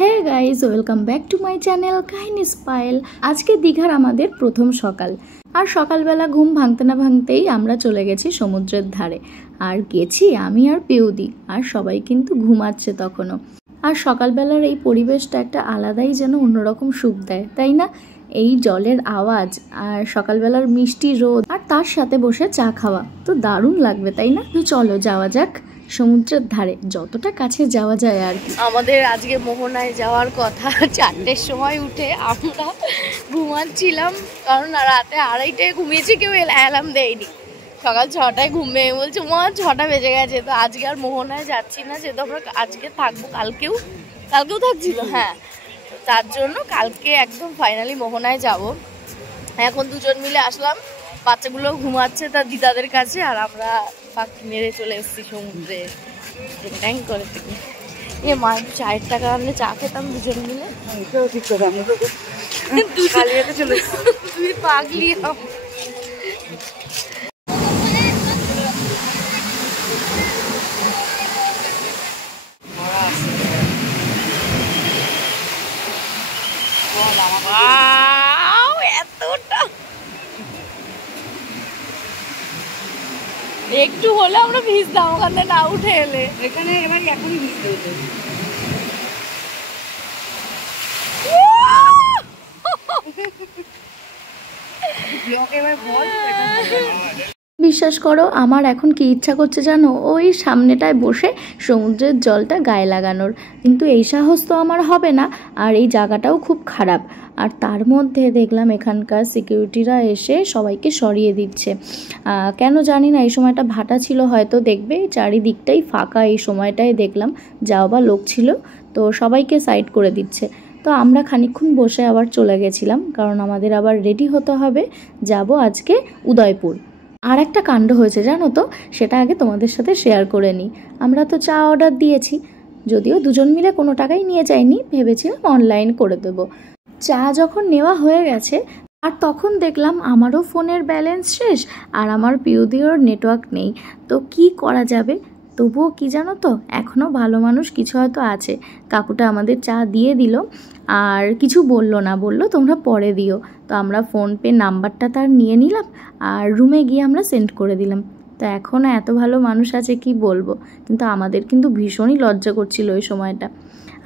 Hey guys, welcome back to my channel কাহিনী স্পাইল। আজকে দীঘার আমাদের প্রথম সকাল, আর সকালবেলা ঘুম ভাঙতে না ভাঙতেই আমরা চলে গেছি সমুদ্রের ধারে। আর গেছি আমি আর পিউদি, আর সবাই কিন্তু ঘুমাচ্ছে তখনও। আর সকালবেলার এই পরিবেশটা একটা আলাদাই যেন অন্যরকম সুখ দেয়, তাই না? এই জলের আওয়াজ আর সকালবেলার মিষ্টি রোদ আর তার সাথে বসে চা খাওয়া তো দারুণ লাগবে, তাই না? তো চলো যাওয়া যাক সমুদ্রের ধারে, যতটা কাছে যাওয়া যায় আর কি। আমাদের আজকে মোহনায় যাওয়ার কথা। 4টের সময় উঠে আমরা ঘুমাচ্ছিলাম, কারণ রাতে 2:30টায় ঘুমিয়েছি, কেউ অ্যালার্ম দেয়নি। সকাল 6টায় ঘুমিয়ে বলছে মা 6টা বেজে গেছে। তো আজকে আর মোহনায় যাচ্ছি না, যেহেতু আমরা আজকে থাকবো, কালকেও থাকছি তো। হ্যাঁ, তার জন্য কালকে একদম ফাইনালি মোহনায় যাব। এখন দুজন মিলে আসলাম, বাচ্চাগুলো ঘুমাচ্ছে তার দিদাদের কাছে, আর আমরা পাখি মেরে চলে এসেছি সমুদ্রে ট্যাং করে থেকে। এ মা, 4 টাকা আনলে চা খেতাম দুজন মিলে। তুই পাগলি। এতটা একটু হলে আমরা ভিজতাম ওখানে না উঠে এলে। এখানে এবার এখনই ভিজতে হতো। বিশ্বাস করো, আমার এখন কি ইচ্ছা করছে জানো, ওই সামনেটায় বসে সমুদ্রের জলটা গায়ে লাগানোর। কিন্তু এই সাহস তো আমার হবে না, আর এই জায়গাটাও খুব খারাপ। আর তার মধ্যে দেখলাম এখানকার সিকিউরিটিরা এসে সবাইকে সরিয়ে দিচ্ছে। কেন জানি না, এই সময়টা ভাটা ছিল হয়তো। দেখবে চারিদিকটাই ফাঁকা, এই সময়টায় দেখলাম যাও বা লোক ছিল, তো সবাইকে সাইড করে দিচ্ছে। তো আমরা খানিকক্ষণ বসে আবার চলে গেছিলাম, কারণ আমাদের আবার রেডি হতে হবে, যাব আজকে উদয়পুর। আর একটা কাণ্ড হয়েছে জানো তো, সেটা আগে তোমাদের সাথে শেয়ার করে নিই। আমরা তো চা অর্ডার দিয়েছি, যদিও দুজন মিলে কোনো টাকাই নিয়ে যাইনি, ভেবেছিলাম অনলাইন করে দেবো। চা যখন নেওয়া হয়ে গেছে, আর তখন দেখলাম আমারও ফোনের ব্যালেন্স শেষ, আর আমার পিউদিওর নেটওয়ার্ক নেই। তো কি করা যাবে? তবুও কি জানো তো, এখনও ভালো মানুষ কিছু হয়তো আছে। কাকুটা আমাদের চা দিয়ে দিল, আর কিছু বললো না, বললো তোমরা পরে দিও। তো আমরা ফোনপে নাম্বারটা তার নিয়ে নিলাম, আর রুমে গিয়ে আমরা সেন্ড করে দিলাম। তো এখনও এত ভালো মানুষ আছে কি বলবো, কিন্তু আমাদের কিন্তু ভীষণই লজ্জা করছিল ওই সময়টা।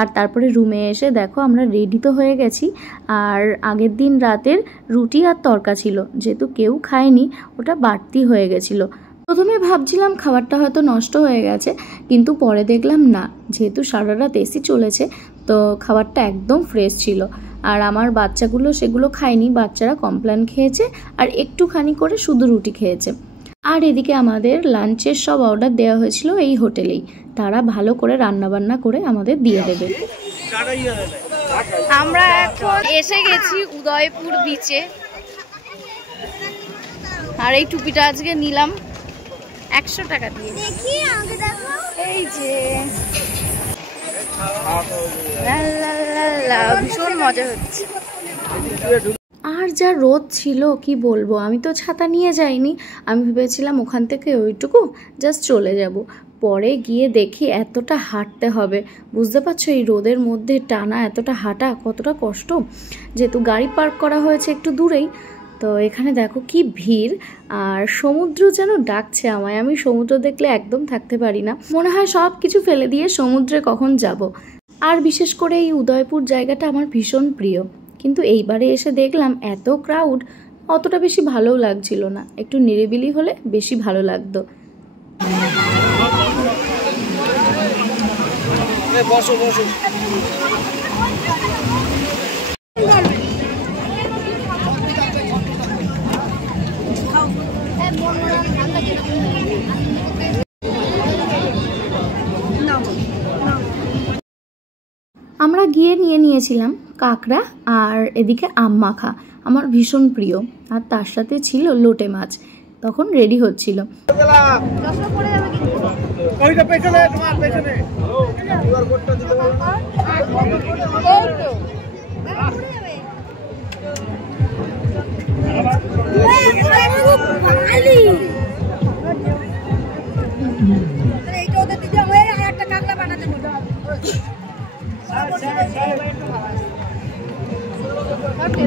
আর তারপরে রুমে এসে দেখো আমরা রেডি তো হয়ে গেছি, আর আগের দিন রাতের রুটি আর তরকা ছিল, যেহেতু কেউ খায়নি ওটা বাড়তি হয়ে গেছিলো। প্রথমে ভাবছিলাম খাবারটা হয়তো নষ্ট হয়ে গেছে, কিন্তু পরে দেখলাম না, যেহেতু সারা রাত এসি চলেছে, তো খাবারটা একদম ফ্রেশ ছিল। আর আমার বাচ্চাগুলো সেগুলো খায়নি, বাচ্চারা কমপ্লেন খেয়েছে আর একটুখানি করে শুধু রুটি খেয়েছে। আর এদিকে আমাদের লাঞ্চের সব অর্ডার দেওয়া হয়েছিল এই হোটেলেই, তারা ভালো করে রান্নাবান্না করে আমাদের দিয়ে দেবে। আমরা এখন এসে গেছি উদয়পুর বিচে, আর এই টুপিটা আজকে নিলাম 100 টাকা দিয়ে। এই যে ভীষণ মজা হচ্ছে। আর যা রোদ ছিল কি বলবো, আমি তো ছাতা নিয়ে যাইনি। আমি ভেবেছিলাম ওখান থেকে ওইটুকু জাস্ট চলে যাব, পরে গিয়ে দেখি এতটা হাঁটতে হবে। বুঝতে পারছো এই রোদের মধ্যে টানা এতটা হাঁটা কতটা কষ্ট, যেহেতু গাড়ি পার্ক করা হয়েছে একটু দূরেই। তো এখানে দেখো কি ভিড়, আর সমুদ্র যেন ডাকছে আমায়। আমি সমুদ্র দেখলে একদম থাকতে পারি না, মনে হয় সব কিছু ফেলে দিয়ে সমুদ্রে কখন যাব। আর বিশেষ করে এই উদয়পুর জায়গাটা আমার ভীষণ প্রিয়, কিন্তু এইবারে এসে দেখলাম এত ক্রাউড, অতটা বেশি ভালোও লাগছিল না। একটু নিরিবিলি হলে বেশি ভালো লাগতো। বসো বসো। আমরা গিয়ে নিয়েছিলাম কাঁকড়া, আর এদিকে আম মাখা, আমার ভীষণ প্রিয়। আর তার সাথে ছিল লোটে মাছ, তখন রেডি হচ্ছিল।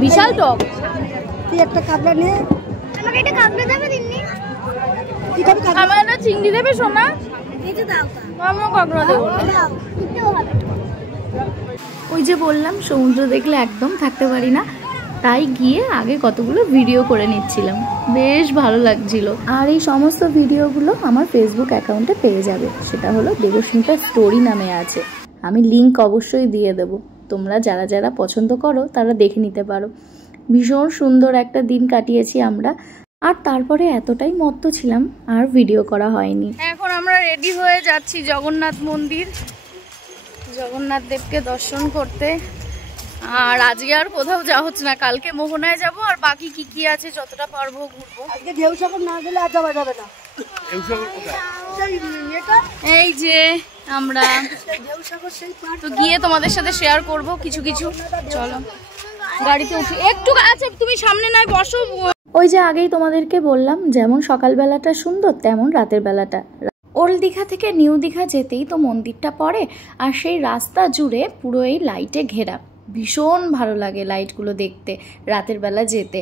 বিশাল টক। তুই একটা কাঁকড়া নিয়ে আমাকে একটা কাঁকড়া দেবে দিননি। কি খাবি কাঁকড়া? আমার একটা চিংড়ি দেবে সোনা? কিছু দাও তা। আমার কাঁকড়া দেবো না। ওই যে বললাম সমুদ্র দেখলে একদম থাকতে পারি না, তাই গিয়ে আগে কতগুলো ভিডিও করে নিচ্ছিলাম, বেশ ভালো লাগছিল। আর এই সমস্ত ভিডিওগুলো আমার ফেসবুক অ্যাকাউন্টে পেয়ে যাবে, সেটা হলো দেবস্মিতা স্টোরি নামে আছে। আমি লিংক অবশ্যই দিয়ে দেবো, তোমরা যারা যারা পছন্দ করো তারা দেখে নিতে পারো। ভীষণ সুন্দর একটা দিন কাটিয়েছি আমরা, আর তারপরে এতটাই মত্ত ছিলাম আর ভিডিও করা হয়নি। এখন আমরা রেডি হয়ে যাচ্ছি জগন্নাথ মন্দির, জগন্নাথ দেবকে দর্শন করতে। আর আজকে আর কোথাও যাওয়া হচ্ছে না, কালকে মোহনায় যাব, আর বাকি কি কি আছে যতটা পারবো ঘুরবো। আজকে ঢেউ সাগর না গেলে আর যাওয়া যাবে না। এই যে আমরা তো গিয়ে তোমাদের সাথে শেয়ার করব কিছু কিছু। চলো গাড়িতে উঠি একটু। আচ্ছা তুমি সামনে নয় বসো। ওই যে আগেই তোমাদেরকে বললাম, যেমন সকালবেলাটা সুন্দর তেমন রাতের বেলাটা। ওল্ড দীঘা থেকে নিউ দীঘা যেতেই তো মন্দিরটা পড়ে, আর সেই রাস্তা জুড়ে পুরো এই লাইটে ঘেরা। ভীষণ ভালো লাগে লাইটগুলো দেখতে রাতের বেলা যেতে।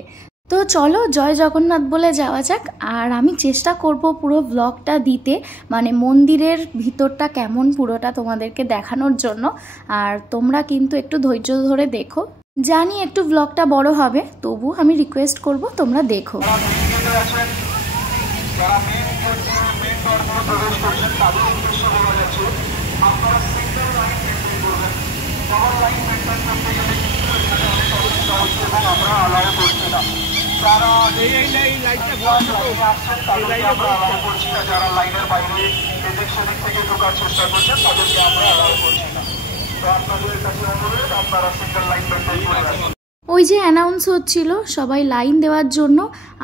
তো চলো জয় জগন্নাথ বলে যাওয়া যাক। আর আমি চেষ্টা করব পুরো ব্লগটা দিতে, মানে মন্দিরের ভিতরটা কেমন পুরোটা তোমাদেরকে দেখানোর জন্য। আর তোমরা কিন্তু একটু ধৈর্য ধরে দেখো, জানি একটু ব্লগটা বড় হবে, তবু আমি রিকোয়েস্ট করব তোমরা দেখো। ওই যে অ্যানাউন্স হচ্ছিল সবাই লাইন দেওয়ার জন্য,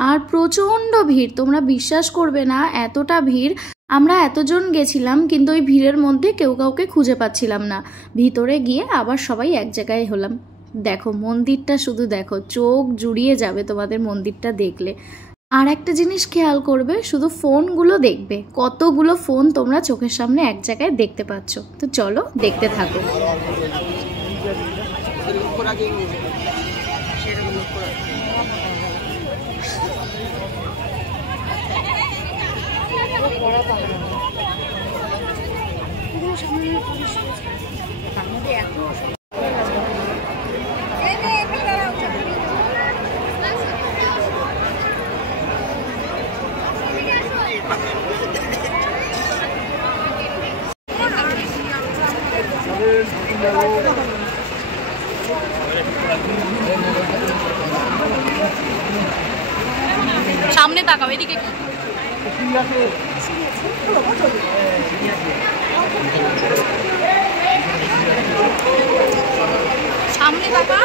আর প্রচণ্ড ভিড়, তোমরা বিশ্বাস করবে না এতটা ভিড়। আমরা এতজন গেছিলাম, কিন্তু ওই ভিড়ের মধ্যে কেউ কাউকে খুঁজে পাচ্ছিলাম না। ভিতরে গিয়ে আবার সবাই এক জায়গায় হলাম। দেখো মন্দিরটা শুধু দেখো, চোখ জুড়িয়ে যাবে তোমাদের মন্দিরটা দেখলে। আর একটা জিনিস খেয়াল করবে, শুধু ফোনগুলো দেখবে, কতগুলো ফোন তোমরা চোখের সামনে এক জায়গায় দেখতে পাচ্ছ। তো চলো দেখতে থাকো। সামনে তাকাও, এদিকে সামনে তাকা।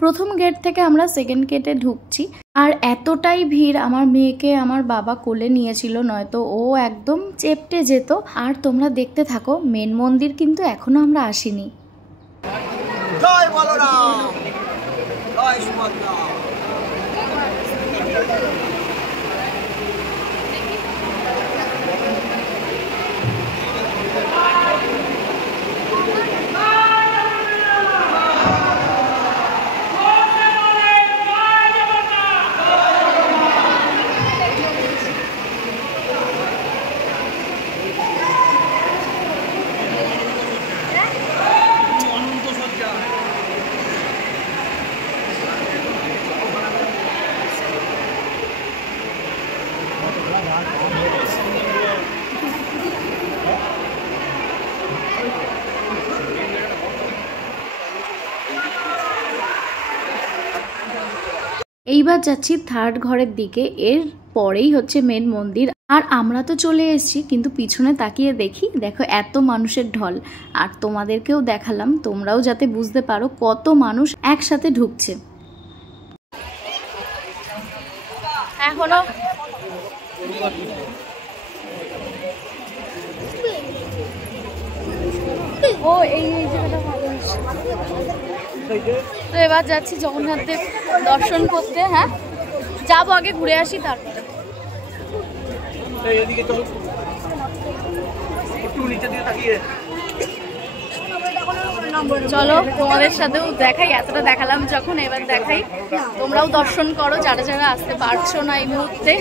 প্রথম গেট থেকে আমরা সেকেন্ড গেটে ঢুকছি, আর এতটাই ভিড়, আমার মেয়েকে আমার বাবা কোলে নিয়েছিল, নয়তো ও একদম চেপটে যেত। আর তোমরা দেখতে থাকো, মেন মন্দির কিন্তু এখনো আমরা আসিনি। জয় বলরাম, জয় সুভদ্রা। এইবার যাচ্ছি থার্ড ঘরের দিকে, এর পরেই হচ্ছে মেন মন্দির। আর আমরা তো চলে এসেছি, কিন্তু পিছনে তাকিয়ে দেখি, দেখো এত মানুষের ঢল। আর তোমাদেরকেও দেখালাম, তোমরাও যাতে বুঝতে পারো কত মানুষ একসাথে ঢুকছে। এখনো ও এই জায়গাটা ভালো আছে। তো এবার যাচ্ছি জগন্নাথ দেব দর্শন করতে। হ্যাঁ যাবো, আগে ঘুরে আসি তারপর। চলো তোমাদের সাথেও দেখাই, এতটা দেখালাম যখন, এবার দেখাই। তোমরাও দর্শন করো যারা যারা আসতে পারছো না এই মুহূর্তে।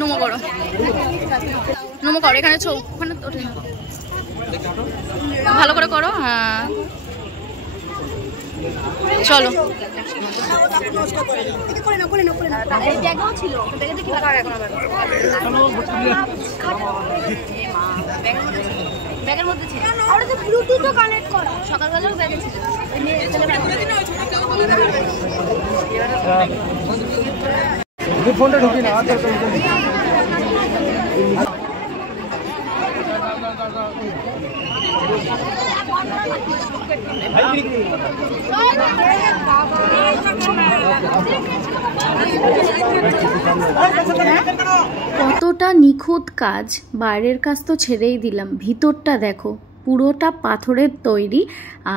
নমো করো, নমো করো, এখানে ওখানে ওঠে না, ভালো করে করো। হ্যাঁ চলো। ব্যাগের মধ্যে ছিল, ব্লুটুথও কানেক্ট করা, সকালবেলাও ব্যাগে ছিল। ফোনটা ঢুকি না। কতটা নিখুঁত কাজ, বাইরের কাজ তো ছেড়েই দিলাম, ভিতরটা দেখো পুরোটা পাথরের তৈরি,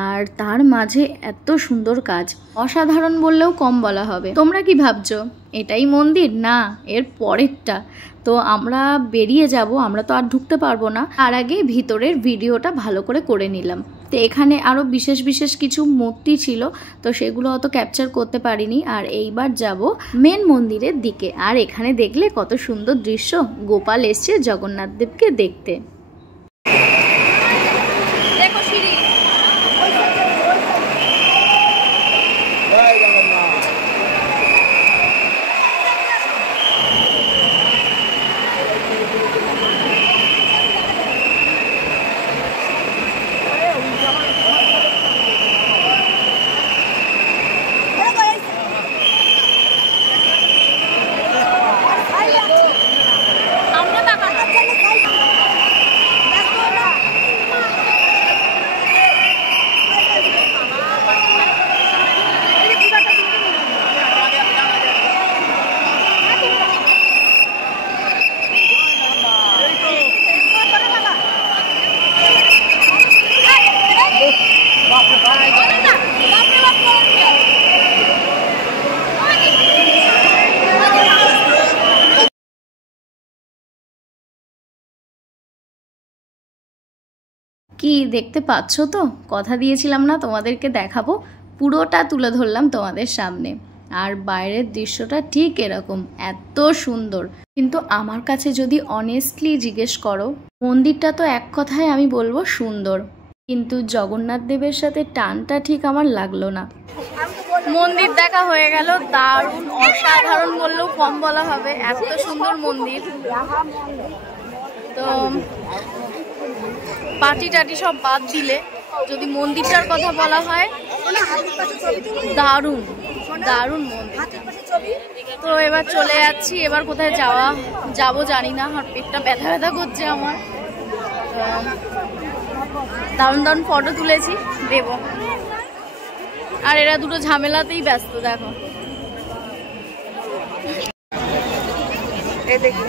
আর তার মাঝে এত সুন্দর কাজ, অসাধারণ বললেও কম বলা হবে। তোমরা কি ভাবছো এটাই মন্দির? না, এর পরেরটা। তো আমরা বেরিয়ে যাব, আমরা তো আর ঢুকতে পারবো না, আর আগে ভিতরের ভিডিওটা ভালো করে করে নিলাম। তো এখানে আরও বিশেষ বিশেষ কিছু মূর্তি ছিল, তো সেগুলো অত ক্যাপচার করতে পারিনি। আর এইবার যাব মেন মন্দিরের দিকে। আর এখানে দেখলে কত সুন্দর দৃশ্য, গোপাল এসছে জগন্নাথ দেবকে দেখতে। দেখো সিঁড়ি, কি দেখতে পাচ্ছ তো, কথা দিয়েছিলাম না তোমাদেরকে দেখাবো, পুরোটা তুলে ধরলাম তোমাদের সামনে। আর বাইরের দৃশ্যটা ঠিক এরকম, এত সুন্দর। কিন্তু আমার কাছে যদি অনেস্টলি জিজ্ঞেস করো, মন্দিরটা তো এক কথায় আমি বলবো সুন্দর, কিন্তু জগন্নাথ দেবের সাথে টানটা ঠিক আমার লাগলো না। মন্দির দেখা হয়ে গেল, দারুণ অসাধারণ বললেও কম বলা হবে, এত সুন্দর মন্দির। তো পার্টি টাটি সব বাদ দিলে যদি মন্দিরটার কথা বলা হয়, দারুণ দারুণ মন্দির। তো এবার চলে যাচ্ছি, এবার কোথায় যাবো জানি না, আর পেটটা ব্যথা ব্যথা করছে আমার। দারুণ দারুণ ফটো তুলেছি, দেব। আর এরা দুটো ঝামেলাতেই ব্যস্ত, দেখো। এই দেখি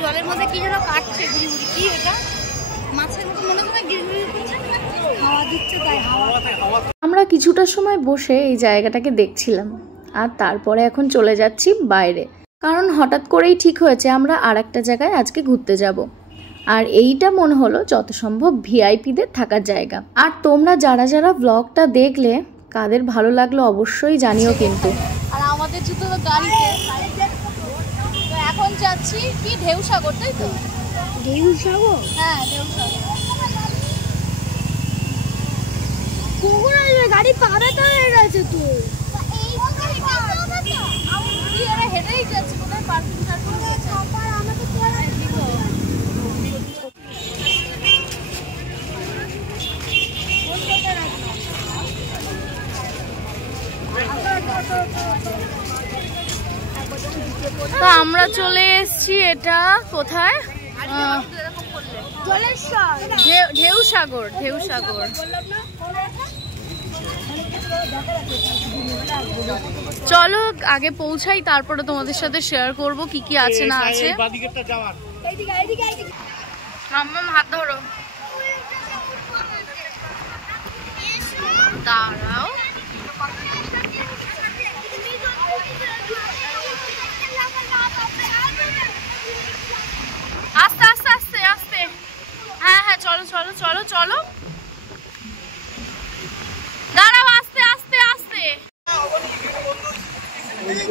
জলের মধ্যে কি যেন কাটছে, ঘুরি ঘুরি, কি এটা মাছের মতো মনে হয়, হাওয়া দিচ্ছে তাই হাওয়া। আমরা কিছুটা সময় বসে এই জায়গাটাকে দেখছিলাম, আর তারপরে এখন চলে যাচ্ছি বাইরে, কারণ হঠাৎ করেই ঠিক হয়েছে আমরা আর একটা জায়গায় আজকে ঘুরতে যাব। আর এইটা মনে হলো যত সম্ভব ভিআইপিদের থাকার জায়গা। আর তোমরা যারা যারা ব্লগটা দেখলে কাদের ভালো লাগলো অবশ্যই জানিও কিন্তু। আর আমাদের জুতো তো গাড়িতে। তো এখন যাচ্ছি কি ঢেউসাগর, তাই তো? ঢেউসাগর? হ্যাঁ ঢেউসাগর। কখন আসবে? গাড়ি পাবে তো হয়ে গেছে তো। হেঁটেই যাচ্ছি, কোথায় পার্কিং টার্কিং হয়েছে। তো আমরা চলে এসেছি, এটা কোথায়? ঢেউসাগর। ঢেউসাগর চলো আগে পৌঁছাই, তারপরে তোমাদের সাথে শেয়ার করব কি কি আছে না আছে। মাম্মাম হাত ধরো, দাঁড়াও। আস্তে আস্তে আস্তে আস্তে। হ্যাঁ হ্যাঁ চলো চলো চলো চলো, দাঁড়াও, আস্তে আস্তে আস্তে।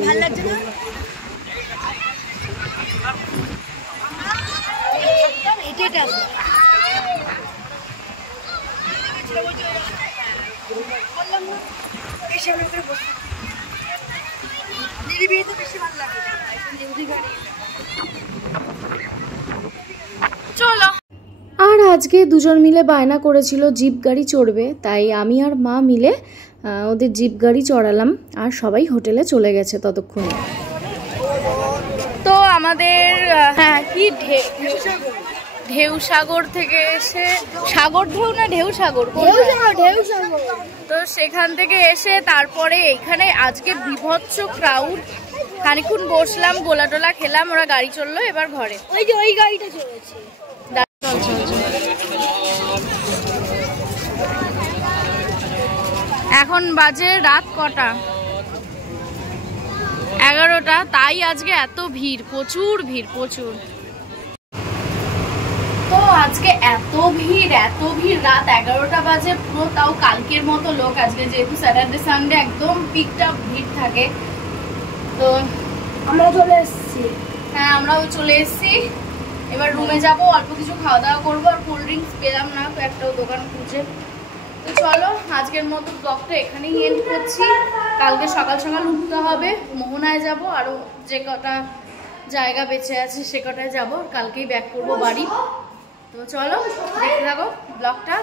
ভালো লাগছে না? এটা চলো। আর আজকে দুজন মিলে বায়না করেছিল জিপ গাড়ি চড়বে, তাই আমি আর মা মিলে ওদের জিপ গাড়ি চড়ালাম, আর সবাই হোটেলে চলে গেছে ততক্ষণে। তো আমাদের হ্যাঁ কি ঢেউসাগর থেকে এসে, সাগর ঢেউ না ঢেউসাগর? ঢেউসাগর। তো সেখান থেকে এসে তারপরে এখানে আজকে বিভৎস ক্রাউড, খানিক্ষণ বসলাম, গোলা টোলা খেলাম, ওরা গাড়ি চললো, এবার ঘরে। ওই যে ওই গাড়িটা চলেছে। এখন বাজে রাত কটা? 11টা। তাই আজকে এত ভিড়, প্রচুর ভিড়, প্রচুর। তো আজকে এত ভিড় রাত 11টা বাজে পুরো, তাও কালকের মতো লোক। আজকে যেহেতু স্যাটারডে সানডে একদম পিকটা ভিড় থাকে। তো আমরা চলে এসেছি। হ্যাঁ আমরাও চলে এসেছি। এবার রুমে যাব, অল্প কিছু খাওয়া দাওয়া করবো। আর কোল্ড ড্রিঙ্কস পেলাম না, তো একটাও দোকান খুঁজে। তো চলো আজকের মতো ব্লগটা এখানেই এন্ড করছি। কালকে সকাল সকাল উঠতে হবে, মোহনায় যাব, আরও যে কটা জায়গা বেঁচে আছে সে কটায় যাবো। কালকেই ব্যাক করবো বাড়ি। তো চলো দেখতে থাকো ব্লগটা।